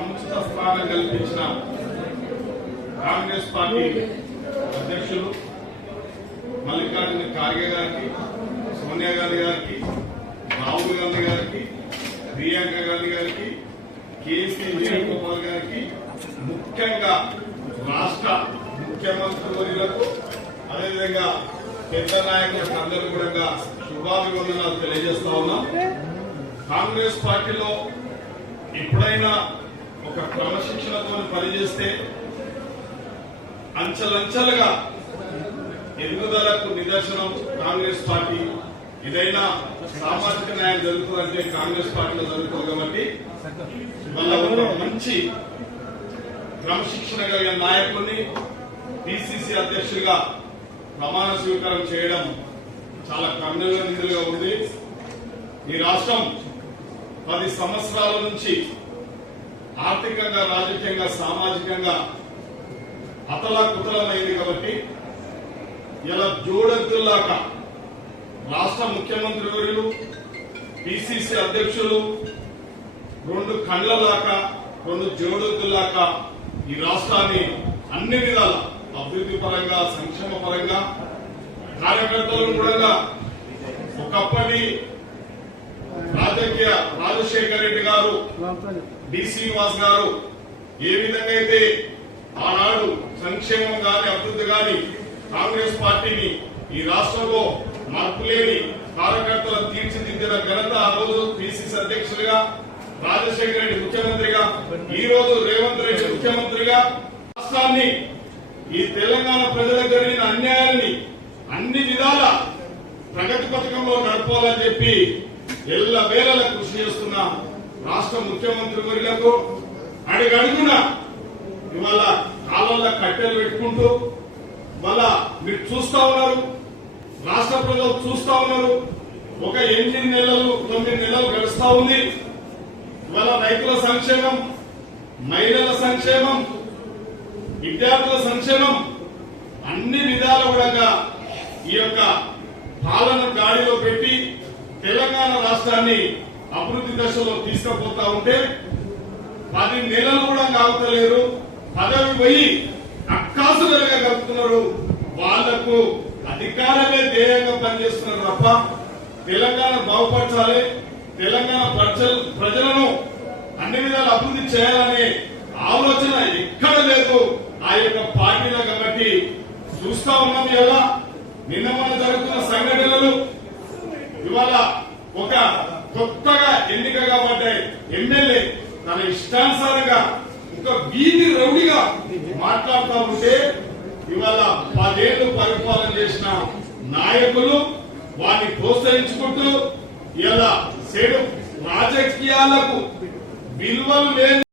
సముచిత స్థానం కల్పించిన కాంగ్రెస్ పార్టీ అధ్యక్షులు మల్లికార్జున ఖార్గే గారికి సోనియా గాంధీ గారికి రాహుల్ గాంధీ గారికి ప్రియాంక గాంధీ గారికి కేసీ వేణుగోపాల్ గారికి ముఖ్యంగా రాష్ట్ర ముఖ్యమంత్రి వర్యులకు అదేవిధంగా పెద్ద నాయకులకు అందరూ కూడా శుభాభివందనాలు తెలియజేస్తా ఉన్నాం. కాంగ్రెస్ పార్టీలో ఎప్పుడైనా ఒక క్రమశిక్షణతో పనిచేస్తే అంచెలంచెలుగా ఎదుగుదలకు నిదర్శనం కాంగ్రెస్ పార్టీ. ఏదైనా సామాజిక న్యాయం జరుగుతుందంటే కాంగ్రెస్ పార్టీలో జరుగుతుంది కాబట్టి వాళ్ళ ఒక మంచి క్రమశిక్షణ కలిగిన నాయకుడిని పిసిసి అధ్యక్షుడిగా ప్రమాణ స్వీకారం చేయడం చాలా కన్నుగా నిధులుగా ఉంది. ఈ రాష్ట్రం పది సంవత్సరాల నుంచి ఆర్థికంగా రాజకీయంగా సామాజికంగా అతలాకుతలమైంది కాబట్టి ఇలా జోడెద్దుల్లాక రాష్ట్ర ముఖ్యమంత్రి వర్యులు పిసిసి అధ్యక్షులు రెండు కండ్లలాక రెండు జోడెద్దుల్లాక ఈ రాష్ట్రాన్ని అన్ని విధాల అభివృద్ధి పరంగా సంక్షేమ పరంగా కార్యకర్తలను కూడా ఒకప్పటి రాజకీయ రాజశేఖర రెడ్డి డి శ్రీనివాస్ గారు ఏ విధంగా అయితే ఆనాడు సంక్షేమం గాని అభివృద్ధి గాని కాంగ్రెస్ పార్టీని ఈ రాష్ట్రంలో మార్పు లేని కార్యకర్తలను తీర్చిదిద్దిన ఘనత ఆ రోజు పిసిసి అధ్యక్షులుగా రాజశేఖర రెడ్డి ముఖ్యమంత్రిగా ఈ రోజు రేవంత్ రెడ్డి ముఖ్యమంత్రిగా రాష్ట్రాన్ని ఈ తెలంగాణ ప్రజలకు జరిగిన అన్యాయాన్ని అన్ని విధాల ప్రగతి పథకంలో నడపాలని చెప్పి ఎల్ల వేళల కృషి చేస్తున్నా. రాష్ట్ర ముఖ్యమంత్రి వర్యులకు అడుగడుగున ఇవాళ కాలంలో కట్టెలు పెట్టుకుంటూ మళ్ళా మీరు చూస్తా ఉన్నారు రాష్ట్ర ప్రజలు చూస్తా ఉన్నారు. ఒక ఎనిమిది నెలలు తొమ్మిది నెలలు గడుస్తా ఉంది. ఇవాళ రైతుల సంక్షేమం మహిళల సంక్షేమం విద్యార్థుల సంక్షేమం అన్ని విధాల కూడా ఈ యొక్క పాలన గాడిలో పెట్టి తెలంగాణ రాష్ట్రాన్ని అభివృద్ధి దశలో తీసుకుపోతా ఉంటే పది నెలలు కూడా కాగుతలేరు పదవి పోయి అక్కాసులుగా కలుపుతున్నాడు వాళ్ళకు అధికారమే ధ్యేయంగా పనిచేస్తున్నారు తప్ప తెలంగాణ బాగుపరచాలి. తెలంగాణ ప్రజలు ప్రజలను అన్ని విధాలు అభివృద్ధి చేయాలనే ఆలోచన ఎక్కడ లేదు. ఆ యొక్క పార్టీలో కాబట్టి చూస్తా ఉన్నాం ఎలా నిన్న మన జరుగుతున్న సంఘటనలు ఇవాళ ఒక కొత్తగా ఎన్నిక కాబట్టాయి ఎమ్మెల్యే తన ఇష్టానుసారంగా ఒక వీధి రౌడిగా మాట్లాడుతూ ఉంటే ఇవాళ పదేళ్ళు పరిపాలన చేసిన నాయకులు వారిని ప్రోత్సహించుకుంటూ ఇలా చెడు రాజకీయాలకు విలువలు లేని